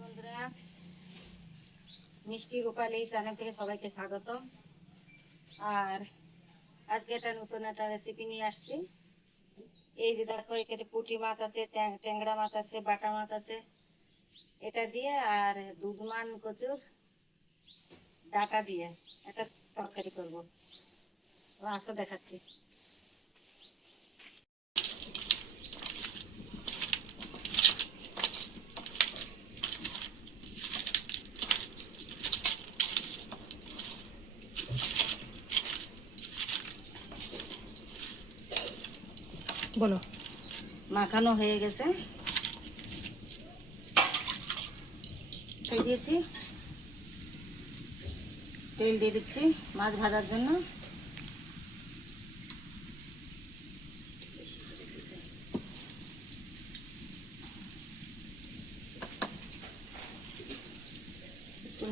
বন্ধুরা, মিষ্টি রূপালী চ্যানেল থেকে সবাইকে স্বাগত। আর আজকে নতুন একটা রেসিপি নিয়ে আসছি। এই যে দেখো, এখানে পুঁটি মাছ আছে, ট্যাংরা মাছ আছে, বাটা মাছ আছে, এটা দিয়ে আর দুধমান কচুর ডাটা দিয়ে একটা তরকারি করবো। আসো দেখাচ্ছি। বলো। মাখানো হয়ে গেছে, দিয়েছি, তেল দিয়ে দিচ্ছি মাছ ভাজার জন্য।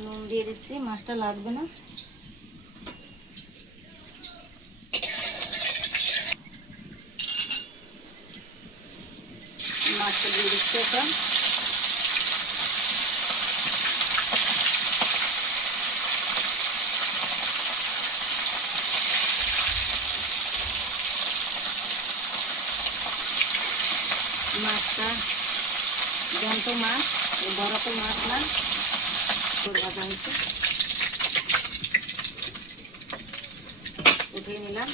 নুন দিয়ে দিচ্ছি, মাছটা লাগবে না। মাছটা দিয়ে দিচ্ছি এটা। মাছটা জ্যান্ত মাছ, বরফের মাছ না, ভাজা হয়েছে, উঠিয়ে নিলাম।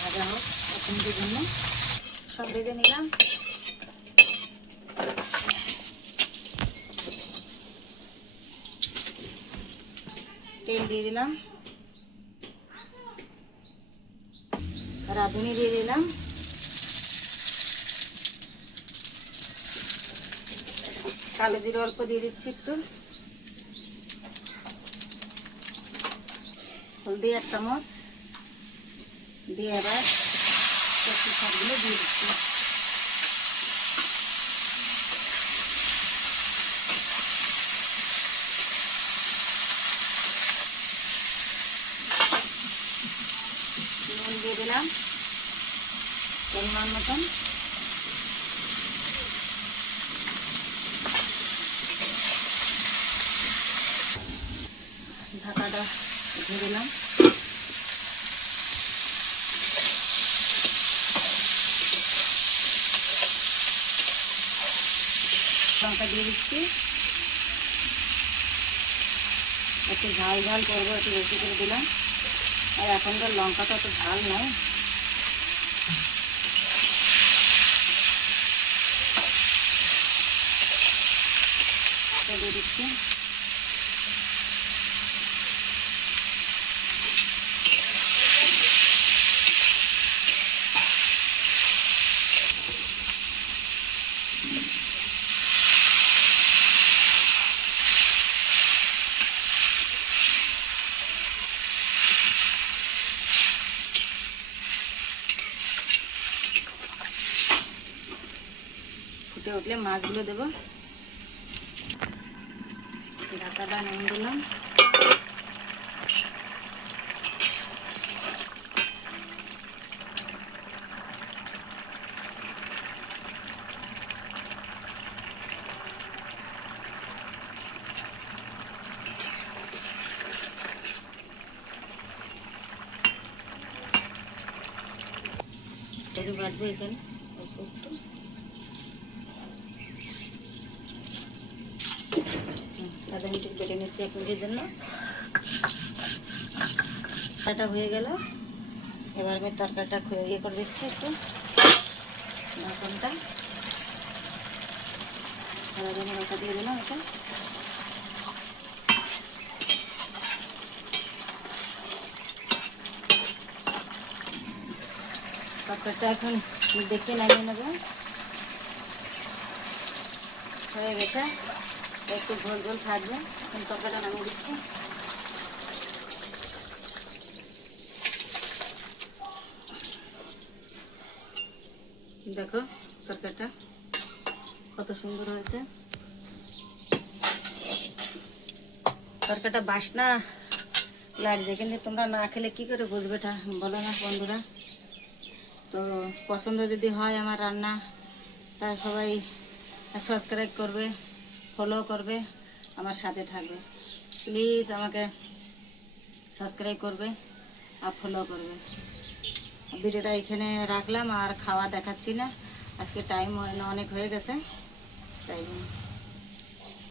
ভাজা হোক এক মিনিটের জন্য, সব ভেজে নিলাম। তেল দিয়ে দিলাম, রাঁধুনি দিয়ে দিলাম, কালো জিরে অল্প দিয়ে দিচ্ছি একটু, হলদি 1 চামচ দিয়ে এবার কচু শাকগুলো দিয়ে দিচ্ছি। নুন দিয়ে দিলাম পরিমাণ মতন, ঢাকাটা দিয়ে দিলাম। লঙ্কা দিয়ে দিচ্ছি, একটু ঝাল ঝাল করবো, একটু বেশি করে দিলাম। আর এখনকার লঙ্কাটা তো ঝাল নয়। দিয়ে দিচ্ছি, ফুটে উঠলে মাছগুলো দেবো। ঢাকাটা নামিয়ে দিলাম। একটু বাড়বো এখানে অল্প একটু, আধা মিনিট কেটে নিচ্ছি 1 মিনিটের জন্য। এটা হয়ে গেল, এবার আমি তরকারিটা ইয়ে করে দিচ্ছি একটু, ঢাকনটা হালকা দিয়ে দিলাম। এটা তরকারিটা এখন দেখে নামিয়ে নেব। হয়ে গেছে, একটু ঝোল ঝোল থাকবে। এখন তরকারিটা নামিয়ে দিচ্ছি। দেখো তরকারিটা কত সুন্দর হয়েছে। তরকারিটা বাসনা লাগছে, কিন্তু তোমরা না খেলে কি করে বুঝবে বলো না বন্ধুরা। তো পছন্দ যদি হয় আমার রান্না, তা সবাই সাবস্ক্রাইব করবে, ফলো করবে, আমার সাথে থাকবে। প্লিজ আমাকে সাবস্ক্রাইব করবে আর ফলো করবে। ভিডিওটা এখানে রাখলাম, আর খাওয়া দেখাচ্ছি না, আজকে টাইম অনেক হয়ে গেছে তাই জন্য।